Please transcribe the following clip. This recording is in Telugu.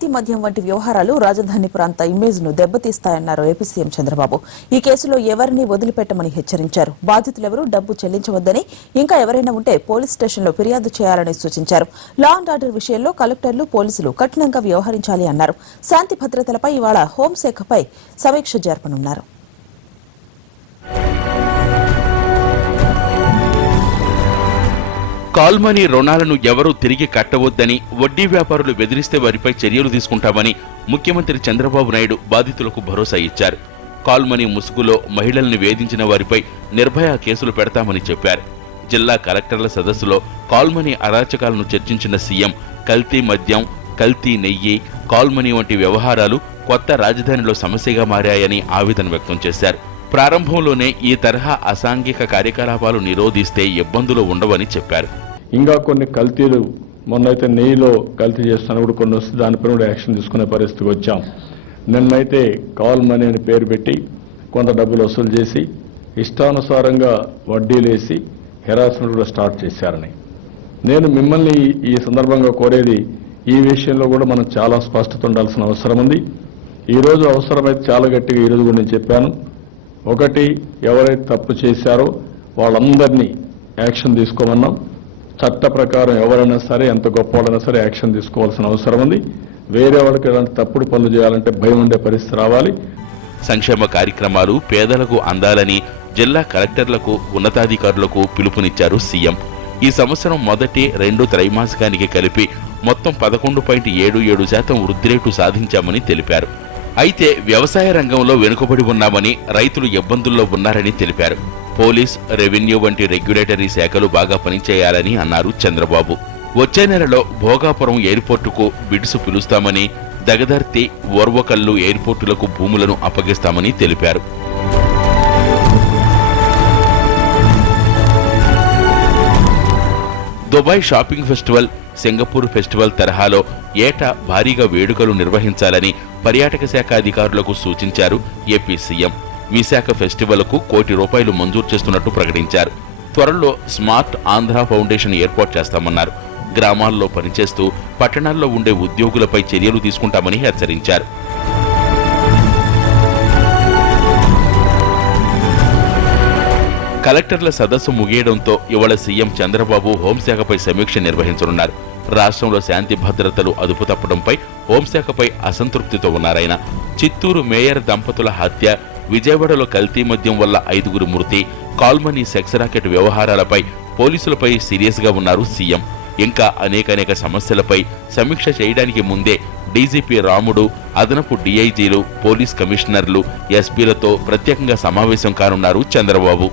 కల్తీ మద్యం వంటి వ్యవహారాలు రాజధాని ప్రాంత ఇమేజ్ను దెబ్బతీస్తాయన్నారు ఏపీ సీఎం చంద్రబాబు. ఈ కేసులో ఎవరిని వదిలిపెట్టమని హెచ్చరించారు. బాధితులెవరూ డబ్బు చెల్లించవద్దని, ఇంకా ఎవరైనా ఉంటే పోలీస్ స్టేషన్లో ఫిర్యాదు చేయాలని సూచించారు. లా అండ్ ఆర్డర్ విషయంలో కలెక్టర్లు, పోలీసులు కఠినంగా వ్యవహరించాలి అన్నారు. శాంతి భద్రతలపై ఇవాళ హోంశాఖపై సమీక్ష జరపనున్నారు. కాల్ మనీ రుణాలను ఎవరూ తిరిగి కట్టవద్దని, వడ్డీ వ్యాపారులు బెదిరిస్తే వారిపై చర్యలు తీసుకుంటామని ముఖ్యమంత్రి చంద్రబాబు నాయుడు బాధితులకు భరోసా ఇచ్చారు. కాల్ మనీ ముసుగులో మహిళల్ని వేధించిన వారిపై నిర్భయ కేసులు పెడతామని చెప్పారు. జిల్లా కలెక్టర్ల సదస్సులో కాల్ మనీ అరాచకాలను చర్చించిన సీఎం కల్తీ మద్యం, కల్తీ నెయ్యి, కాల్ మనీ వంటి వ్యవహారాలు కొత్త రాజధానిలో సమస్యగా మారాయని ఆవేదన వ్యక్తం చేశారు. ప్రారంభంలోనే ఈ తరహా అసాంఘిక కార్యకలాపాలు నిరోధిస్తే ఇబ్బందులు ఉండవని చెప్పారు. ఇంకా కొన్ని కల్తీలు మొన్నైతే నెయ్యిలో కల్తీ చేస్తున్నా కూడా కొన్ని వస్తే దానిపై కూడా యాక్షన్ తీసుకునే పరిస్థితికి వచ్చాం. నిన్నైతే కాల్ మనీ అని పేరు పెట్టి కొంత డబ్బులు వసూలు చేసి ఇష్టానుసారంగా వడ్డీలేసి హెరాస్మెంట్ కూడా స్టార్ట్ చేశారని నేను మిమ్మల్ని ఈ సందర్భంగా కోరేది, ఈ విషయంలో కూడా మనం చాలా స్పష్టత ఉండాల్సిన అవసరం ఉంది. ఈరోజు అవసరమైతే చాలా గట్టిగా ఈరోజు కూడా నేను చెప్పాను. ఒకటి, ఎవరైతే తప్పు చేశారో వాళ్ళందరినీ యాక్షన్ తీసుకోమన్నాం. చట్ట ప్రకారం ఎవరైనా సరే, ఎంత గొప్పవాళ్ళైనా సరే యాక్షన్ తీసుకోవాల్సిన అవసరం ఉంది. వేరే వాళ్ళకి ఇలాంటి తప్పుడు పనులు చేయాలంటే భయం ఉండే పరిస్థితి రావాలి. సంక్షేమ కార్యక్రమాలు పేదలకు అందాలని జిల్లా కలెక్టర్లకు, ఉన్నతాధికారులకు పిలుపునిచ్చారు సీఎం. ఈ సంవత్సరం మొదటి 2 త్రైమాసికానికి కలిపి మొత్తం 11.77% వృద్ధి రేటు సాధించామని తెలిపారు. అయితే వ్యవసాయ రంగంలో వెనుకబడి ఉన్నామని, రైతులు ఇబ్బందుల్లో ఉన్నారని తెలిపారు. పోలీస్, రెవెన్యూ వంటి రెగ్యులేటరీ శాఖలు బాగా పనిచేయాలని అన్నారు చంద్రబాబు. వచ్చే నెలలో భోగాపురం ఎయిర్పోర్టుకు బిడ్స్ పిలుస్తామని, దగదర్తి, ఓర్వకల్లు ఎయిర్పోర్టులకు భూములను అప్పగిస్తామని తెలిపారు. Dubai shopping festival, Singapore festival తరహాలో ఏటా భారీగా వేడుకలు నిర్వహించాలని పర్యాటక శాఖ అధికారులకు సూచించారు ఏపీ సీఎం. విశాఖ ఫెస్టివల్కు ₹1 కోటి మంజూరు చేస్తున్నట్టు ప్రకటించారు. త్వరలో స్మార్ట్ ఆంధ్ర ఫౌండేషన్ ఏర్పాటు చేస్తామన్నారు. గ్రామాల్లో పనిచేస్తూ పట్టణాల్లో ఉండే ఉద్యోగులపై చర్యలు తీసుకుంటామని హెచ్చరించారు. కలెక్టర్ల సదస్సు ముగియడంతో ఇవాళ సీఎం చంద్రబాబు హోంశాఖపై సమీక్ష నిర్వహించనున్నారు. రాష్ట్రంలో శాంతి భద్రతలు అదుపు తప్పడంపై హోంశాఖపై అసంతృప్తితో ఉన్నారాయన. చిత్తూరు మేయర్ దంపతుల హత్య, విజయవాడలో కల్తీ మద్యం వల్ల 5గురు మృతి, కాల్ మనీ సెక్స్ రాకెట్ వ్యవహారాలపై పోలీసులపై సీరియస్గా ఉన్నారు సీఎం. ఇంకా అనేక సమస్యలపై సమీక్ష చేయడానికి ముందే డీజీపీ రాముడు, అదనపు డీఐజీలు, పోలీస్ కమిషనర్లు, ఎస్పీలతో ప్రత్యేకంగా సమావేశం కానున్నారు చంద్రబాబు.